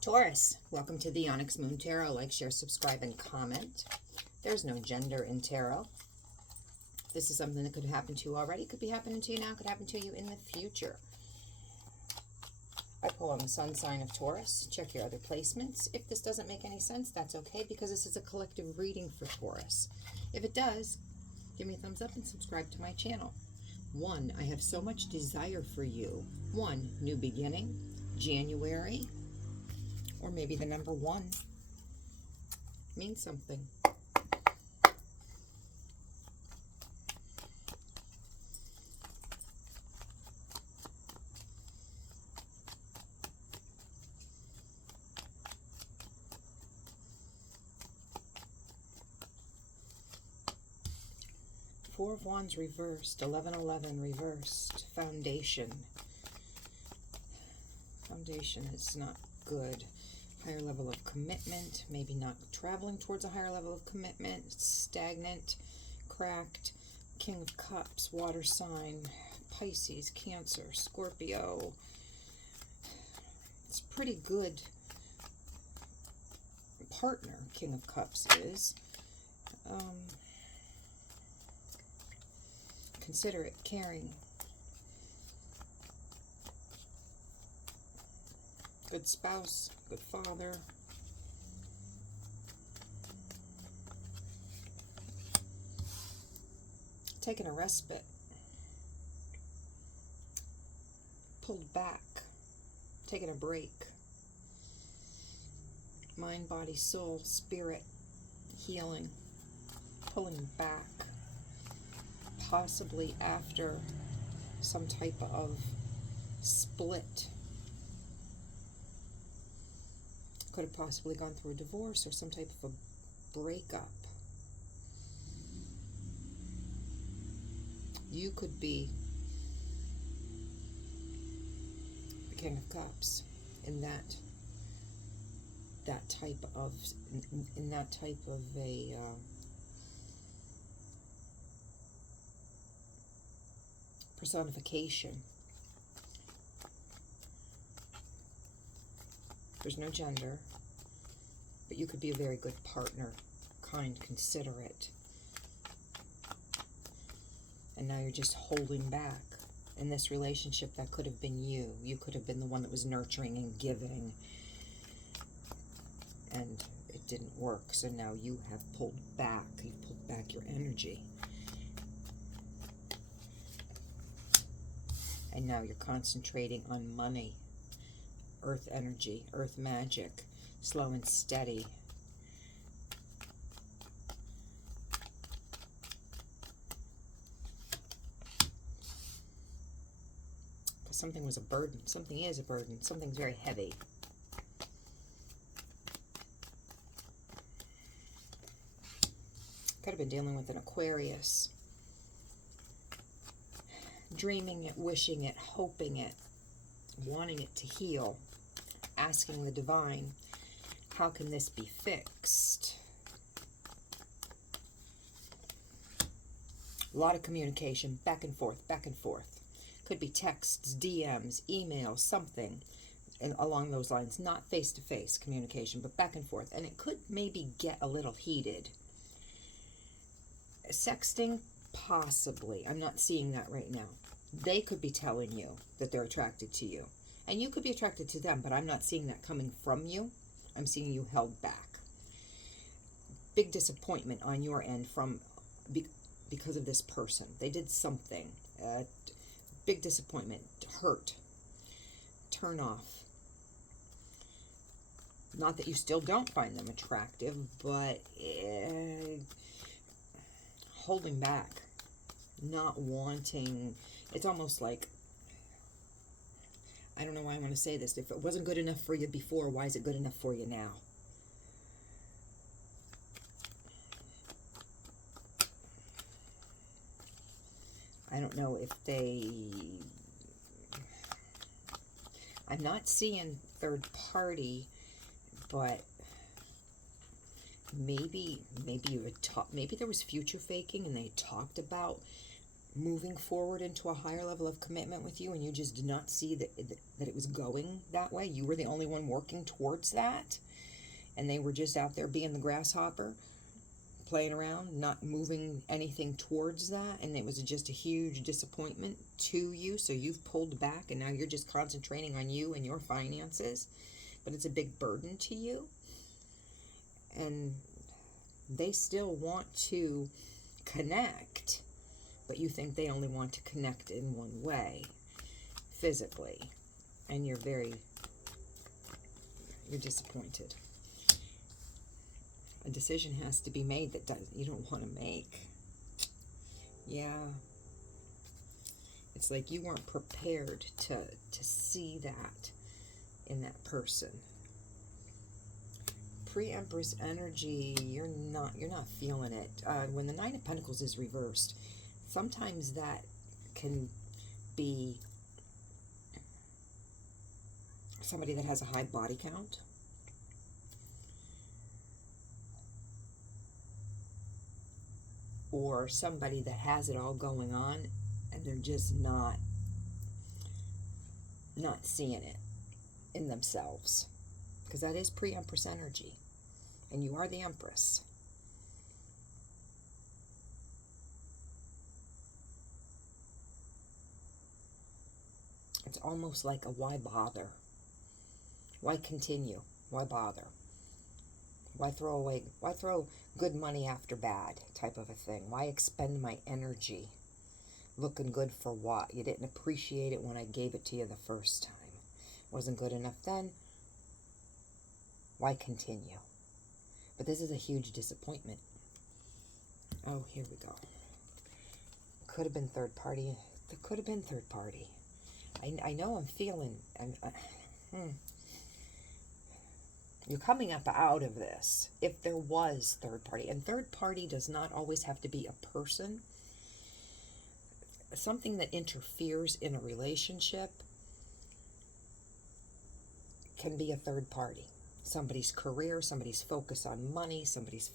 Taurus, welcome to the Onyx Moon Tarot. Like, share, subscribe, and comment. There's no gender in tarot. This is something that could happen to you already, could be happening to you now, could happen to you in the future. I pull on the sun sign of Taurus. Check your other placements. If this doesn't make any sense, that's okay, because this is a collective reading for Taurus. If it does, give me a thumbs up and subscribe to my channel. 1, I have so much desire for you. 1, new beginning, January, or maybe the number 1 means something. Four of Wands reversed, 11-11 reversed, foundation. Foundation is not good. Higher level of commitment, maybe not traveling towards a higher level of commitment, stagnant, cracked. King of Cups, water sign, Pisces, Cancer, Scorpio. It's pretty good partner, King of Cups is. Considerate, caring, good spouse, good father. Taking a respite, pulled back, taking a break. Mind, body, soul, spirit, healing, pulling back. Possibly after some type of split. Could have possibly gone through a divorce or some type of a breakup. You could be the King of Cups in that type of a personification. There's no gender, but you could be a very good partner, kind, considerate. And now you're just holding back. In this relationship, that could have been you. You could have been the one that was nurturing and giving. And it didn't work. So now you have pulled back. You've pulled back your energy. And now you're concentrating on money, earth energy, earth magic, slow and steady. Because something was a burden. Something is a burden. Something's very heavy. Could have been dealing with an Aquarius. Dreaming it, wishing it, hoping it, wanting it to heal, asking the divine, how can this be fixed? A lot of communication, back and forth, back and forth. Could be texts, DMs, emails, something along those lines. Not face-to-face communication, but back and forth. And it could maybe get a little heated. Sexting, possibly. I'm not seeing that right now. They could be telling you that they're attracted to you. And you could be attracted to them, but I'm not seeing that coming from you. I'm seeing you held back. Big disappointment on your end because of this person. They did something. Big disappointment. Hurt. Turn off. Not that you still don't find them attractive, but holding back. Not wanting. It's almost like, I don't know why I want to say this. If it wasn't good enough for you before, why is it good enough for you now? I don't know if I'm not seeing third party, but maybe you had maybe there was future faking and they talked about moving forward into a higher level of commitment with you, and you just did not see that it was going that way. You were the only one working towards that, and they were just out there being the grasshopper, playing around, not moving anything towards that, and it was just a huge disappointment to you. So you've pulled back, and now you're just concentrating on you and your finances, but it's a big burden to you. And they still want to connect, but you think they only want to connect in one way, physically, and you're disappointed. A decision has to be made that you don't want to make. Yeah. It's like you weren't prepared to see that in that person. Pre-Empress energy, you're not feeling it. When the Nine of Pentacles is reversed, sometimes that can be somebody that has a high body count, or somebody that has it all going on and they're just not seeing it in themselves, because that is pre-Empress energy, and you are the Empress. It's almost like a why bother? Why continue? Why bother? Why throw good money after bad type of a thing? Why expend my energy looking good for what? You didn't appreciate it when I gave it to you the first time. Wasn't good enough then. Why continue? But this is a huge disappointment. Oh, here we go. Could have been third party. There could have been third party. I know I'm feeling... You're coming up out of this if there was third party. And third party does not always have to be a person. Something that interferes in a relationship can be a third party. Somebody's career, somebody's focus on money, somebody's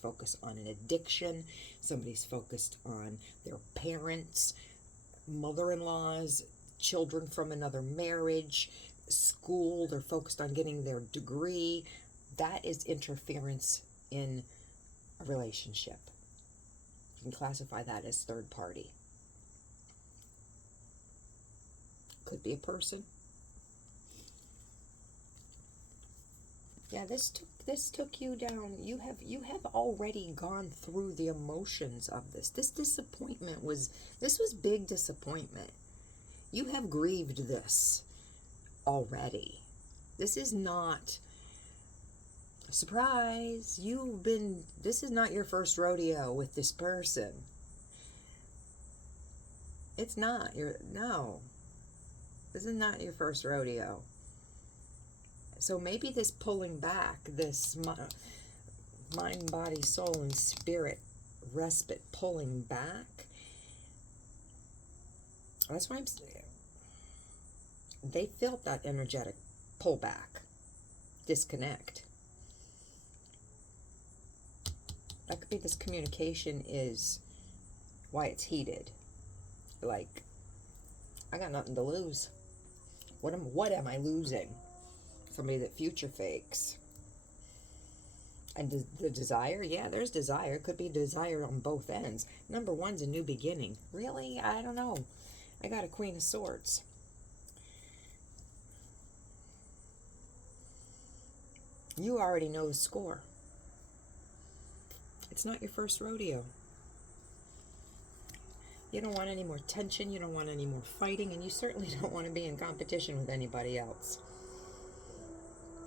focus on an addiction, somebody's focused on their parents, mother-in-laws, children from another marriage, school, they're focused on getting their degree. That is interference in a relationship. You can classify that as third party. Could be a person. Yeah, this took you down. You have already gone through the emotions of this. This was big disappointment. You have grieved this already. This is not a surprise. This is not your first rodeo with this person. It's not no. This is not your first rodeo. So maybe this pulling back, this mind, body, soul, and spirit respite pulling back, that's why I'm saying they felt that energetic pullback, disconnect. That could be this communication is why it's heated. Like, I got nothing to lose. What am I losing? Somebody that future fakes. And the desire, yeah, there's desire. Could be desire on both ends. Number one's a new beginning. Really? I don't know. I got a Queen of Swords. You already know the score. It's not your first rodeo. You don't want any more tension. You don't want any more fighting. And you certainly don't want to be in competition with anybody else.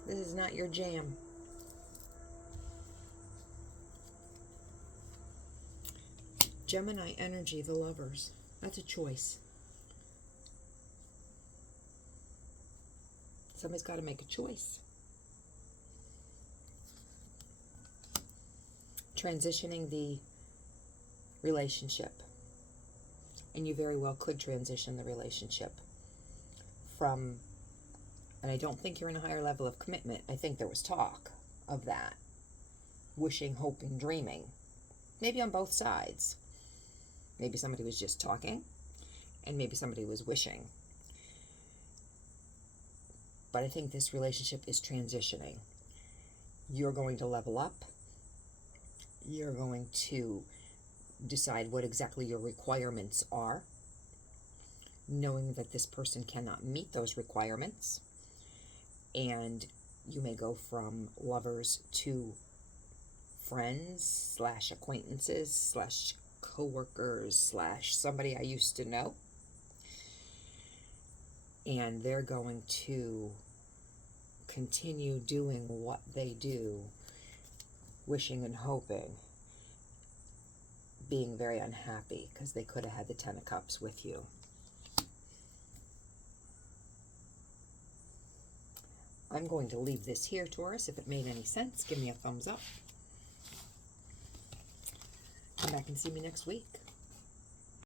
This is not your jam. Gemini energy, the Lovers. That's a choice. Somebody's got to make a choice. Transitioning the relationship. And you very well could transition the relationship from, and I don't think you're in a higher level of commitment. I think there was talk of that. Wishing, hoping, dreaming. Maybe on both sides. Maybe somebody was just talking, and maybe somebody was wishing. But I think this relationship is transitioning. You're going to level up. You're going to decide what exactly your requirements are, knowing that this person cannot meet those requirements. And you may go from lovers to friends / acquaintances / co-workers / somebody I used to know. And they're going to continue doing what they do, wishing and hoping, being very unhappy because they could have had the 10 of Cups with you. I'm going to leave this here, Taurus. If it made any sense, give me a thumbs up. Come back and see me next week.